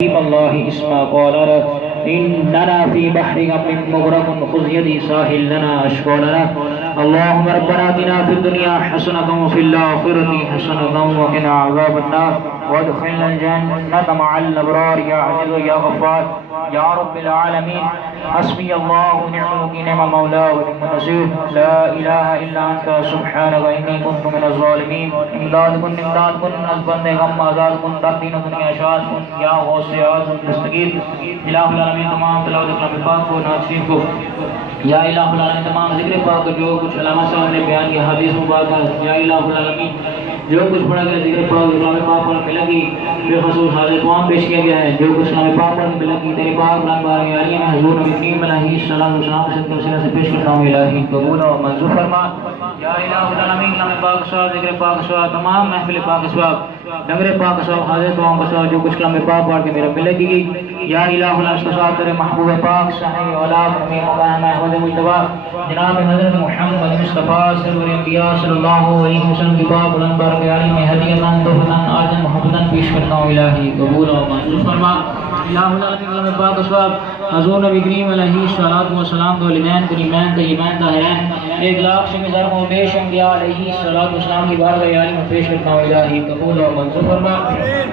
الله اسما قال إننا في بحر غم مغرق خذ يدي ساحل لنا أشكو لنا اللهم ربنا آتنا في الدنيا حسنة وفي الآخرة حسنة وقنا عذاب النار وادخلنا الجنة مع الأبرار يا عزيز يا غفار يا رب العالمين حسبي الله ونعم الوكيل نعم المولى ونعم النصير لا إله إلا أنت سبحانك إني كنت من الظالمين امداد كن از بند غم آزاد کن در دین و دنیا شاد کن یا غوث اعظم دستگیر الہ العالمین تمام تلاوت کلام پاک کو نعت شریف کو یا الہ العالمین تمام ذکر پاک جو کچھ علامہ صاحب نے بیان کیا حدیث مبارکہ یا الہ العالمین جو کچھ پڑھا گیا ذکر پاک کلام پاک پر ملے گی بے خصوص حاضر تمام پیش کیا گیا ہے جو کچھ کلام پاک پر ملے گی تیرے پاک قرآن بارگاہ عالیہ میں حضور نبی کریم علیہ الصلوۃ والسلام سے وسیلہ سے پیش کرتا ہوں الہی قبول و منظور فرما یا الہ العالمین کلام پاک صاحب ذکر پاک صاحب تمام محفل پاک صاحب لنگر پاک صاحب حاضر تمام صاحب جو کچھ کلام پاک پڑھ کے میرے ملے گی یا الہ العالمین صاحب تیرے محبوب پاک صحیح اولاد میں مقام احمد مجتبی جناب حضرت محمد مصطفیٰ سرور الانبیاء صلی اللہ علیہ وسلم کی پاک بلند بارگاہ عالی میں ہدیۃً تحفۃً آجاً محبتاً پیش کرتا ہوں الہی قبول و منظور فرما الہ العالمین کلام پاک صاحب حضور نبی کریم علیہ الصلوۃ والسلام والدین کریمین طیبین طاہرین 1,00,000 و بیش انبیاء علیہ الصلوۃ والسلام کی بارگاہ عالی میں پیش کرتا ہوں الہی قبول و منظور فرما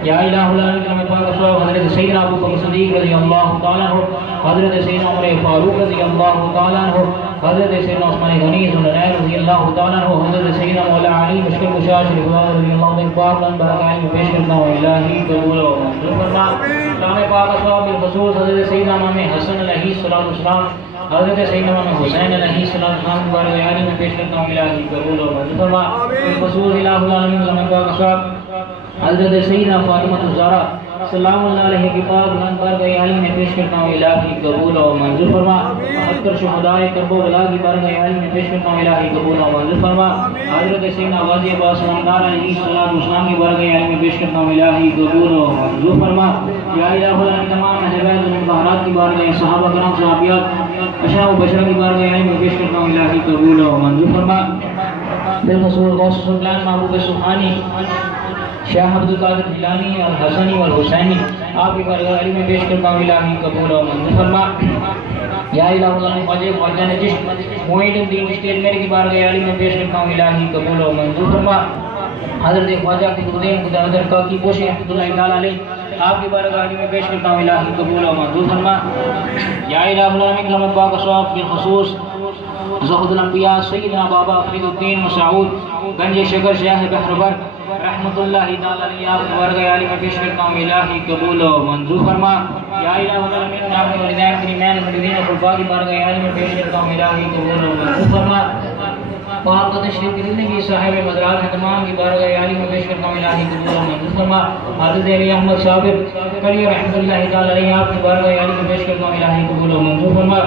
یا الہ العالمین کلام پاک صاحب حضرت سیدنا ابو بکر صدیق رضی اللہ تعالیٰ عنہ حضرت سیدنا عمر فاروق رضی اللہ تعالیٰ عنہ حضرت سیدنا عثمان غنی ذوالنورین رضی اللہ تعالیٰ عنہ حضرت سیدنا مولا علی مشکل کشا شریف رضی اللہ عنہ پاک بلند بارگاہ میں پیش کرتا ہوں الہی قبول و منظور فرما کلام پاک صاحب بالخصوص حضرت سیدنا امام حسن علیہ السلام حضرت سیدنا امام حسین علیہ السلام کی بارگاہ عالی میں پیش کرتا ہوں الہی قبول و منظور فرما بالخصوص الہ العالمین کلام پاک صاحب حضرت سیدنا فاطمہ الزہرا سلام اللہ علیہ کی پاک بلند بارگاہ عالی میں پیش کرتا ہوں الہی قبول و منظور فرما اکثر شہدائے کرب و بلا کی بارگاہ عالی میں پیش کرتا ہوں الہی قبول و منظور فرما حضرت سیدنا غازی عباس سلام علیہ السلام کی بارگاہ عالی میں پیش کرتا ہوں الہی قبول و منظور فرما یا الہ العالمین تمام اہل بیت المطہرات کی بارگاہ صحابہ کرام صحابیات اشراف و بشرا کی بارگاہ عالی میں پیش کرتا ہوں الہی قبول و منظور فرما بالخصوص غوث سلطان محبوب سبحانی شیخ عبد القادر جیلانی اور حسنی اور حسینی آپ کی بارگاہ عالی میں پیش کرتا ہوں الہی قبول و منظور فرما یا الہ العالمین خواجہ نجش معین الدین چشتی اجمیری کی بارگاہ عالی میں پیش کرتا ہوں الہی قبول و منظور فرما حضرت خواجہ قطبالدین قدر کاکی پوشی رحمۃ اللہ تعالیٰ علیہ آپ کی بارگاہ عالی میں پیش کرتا ہوں الہی قبول و منظور فرما یا الہ العالمین کلام پاک صاحب بالخصوص زہد الانبیاء سیدنا بابا فرید الدین مسعود گنج شکر شیخ بحر رحمۃ اللہ تعالیٰ علیہ آپ کی بارگاہ عالی میں پیش کرتا ہوں الہی قبول و منظور فرما یا الہ العالمین نام والدین کریمین والدین خلفاء کی بارگاہ عالی میں پیش کرتا ہوں الہی قبول و منظور فرما پاک تشریف کی زندگی صاحب مزارات ہیں تمام کی بارگاہ عالی میں پیش کرتا ہوں الہی قبول و منظور فرما حضرت علی احمد صابر کلی رحمۃ اللہ تعالیٰ علیہ آپ کی بارگاہ عالی میں پیش کرتا ہوں الہی قبول و منظور فرما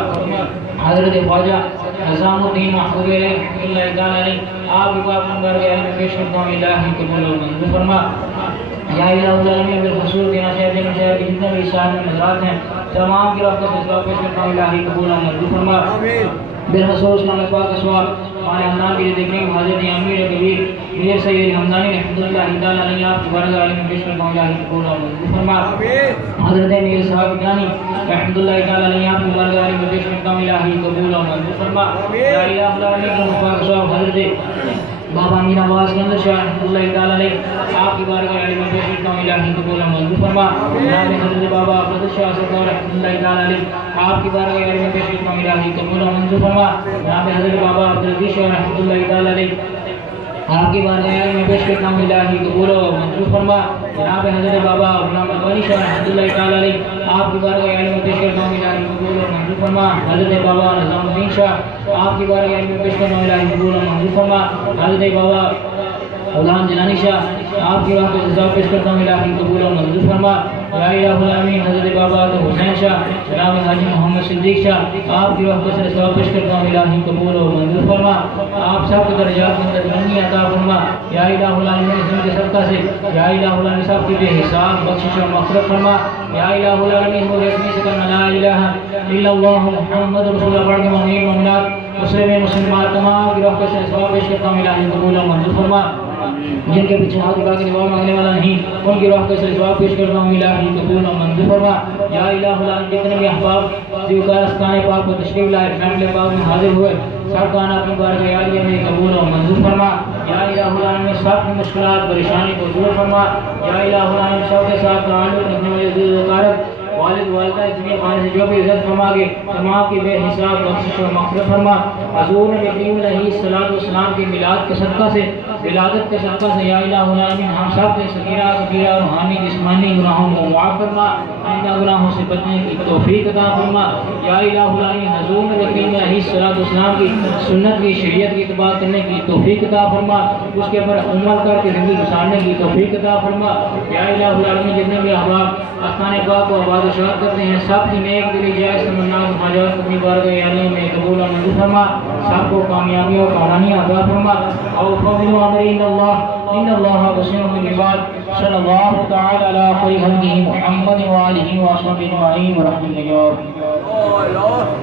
حضرت خواجہ نظام الدین محبوب علیہ رحمۃ اللہ تعالیٰ علیہ آپ کی بارگاہ عالی میں پیش کرتا ہوں الہی قبول و منظور فرما یا الہ العالمین بالخصوص دینا شہر دینا شہر کی جتنے بھی صاحب مزارات ہیں تمام کی رفت سے پیش کرتا ہوں الہی قبول و منظور فرما بالخصوص نام پاک اسوا ہمارے ہمدان کی دیکھنے کی حاضر امیر کبیر میر سید حمدانی رحمۃ اللہ تعالیٰ علیہ آپ کی بارگاہ عالی میں پیش کرتا ہوں الہی قبول و منظور فرما حضرت میر صاحب جانی رحمۃ اللہ تعالیٰ علیہ آپ کی بارگاہ عالی میں پیش کرتا ہوں الہی قبول و منظور فرما یا الہ العالمین پاک صاحب حضرت بابا امین آواز کے اندر شاہ رحمۃ اللہ تعالیٰ علیہ آپ کی بارگاہ عالی میں پیش کرتا ہوں الہی قبول و منظور فرما جناب حضرت بابا عبد شاہ سرکار رحمۃ اللہ تعالیٰ علیہ آپ کی بارگاہ عالی میں پیش کرتا ہوں الہی قبول و منظور فرما جناب حضرت بابا عبدالعزیز شاہ رحمۃ اللہ تعالیٰ علیہ آپ کی بارگاہ عالی میں پیش کرتا ہوں الہی قبول و منظور فرما جناب حضرت بابا غلام الغنی شاہ رحمۃ اللہ تعالیٰ علیہ آپ کی بارگاہ عالی میں پیش کرتا ہوں الہی قبول و منظور فرما حضرت بابا نظام الدین شاہ آپ کی بارگاہ عالی میں پیش کرتا ہوں الہی قبول و منظور فرما حضرت بابا غلام جیلانی شاہ آپ کی بارگاہ میں جزا پیش کرتا ہوں الہی قبول و منظور فرما یا الہ العالمین حضرت بابا حسین شاہ جناب حاجی محمد صدیق شاہ آپ کی رحمت سے جزا پیش کرتا ہوں الہی قبول و منظور فرما آپ سب کے درجات میں بلندی عطا فرما یا الہ العالمین اسم کے صدقہ سے یا الہ العالمین سب کی بے حساب بخشش و مغفرت فرما یا الہ العالمین وہ اسمی سے کرنا لا الہ الا اللہ محمد رسول اللہ پڑھ کے مومنین مومنات مسلمات تمام کی رحمت سے جزا پیش کرتا ہوں الہی قبول و منظور فرما جن کے پیچھے ہاتھ اٹھا کے دعا مانگنے والا نہیں ان کی راہ کا ثواب پیش کرتا ہوں الہی قبول و منظور فرما یا الہ العالمین جتنے بھی احباب دیوکارستان پاک کو تشریف لائے فیملی پاک میں حاضر ہوئے سب کا اپنی بارگاہ عالیہ میں قبول و منظور فرما یا الہ العالمین سب کی مشکلات پریشانی کو دور فرما یا الہ العالمین سب کے ساتھ تعلق رکھنے والے عزیز و اقارب والد والدہ اس دنیا خانے سے جو بھی عزت فرما کے تمام کی بے حساب بخشش و مغفرت فرما حضور نبی کریم علیہ الصلوۃ والسلام کی میلاد کے صدقہ سے ولادت کے صدقہ سے یا الہ العالمین ہم سب کے صغیرہ کبیرہ روحانی جسمانی گناہوں کو معاف فرما آئندہ گناہوں سے بچنے کی توفیق عطا فرما یا الہ العالمین حضور نبی کریم علیہ الصلوۃ والسلام کی سنت کی شریعت کی اتباع کرنے کی توفیق عطا فرما اس کے اوپر عمل کر کے زندگی گزارنے کی توفیق عطا فرما یا الہ العالمین جتنے بھی احباب آستان پاک کو آباد و شاد کرتے ہیں سب کی نیک دلی جائز تمنات حاجات اپنی بارگاہ عالیہ میں قبول و منظور فرما سب کو کامیابی و کامرانیاں عطا فرما اور فضل و امر ان اللہ بصیر بالعباد صلی اللہ تعالی علی خیر خلقہ محمد و آلہ و صحبہ اجمعین ورحمۃ اللہ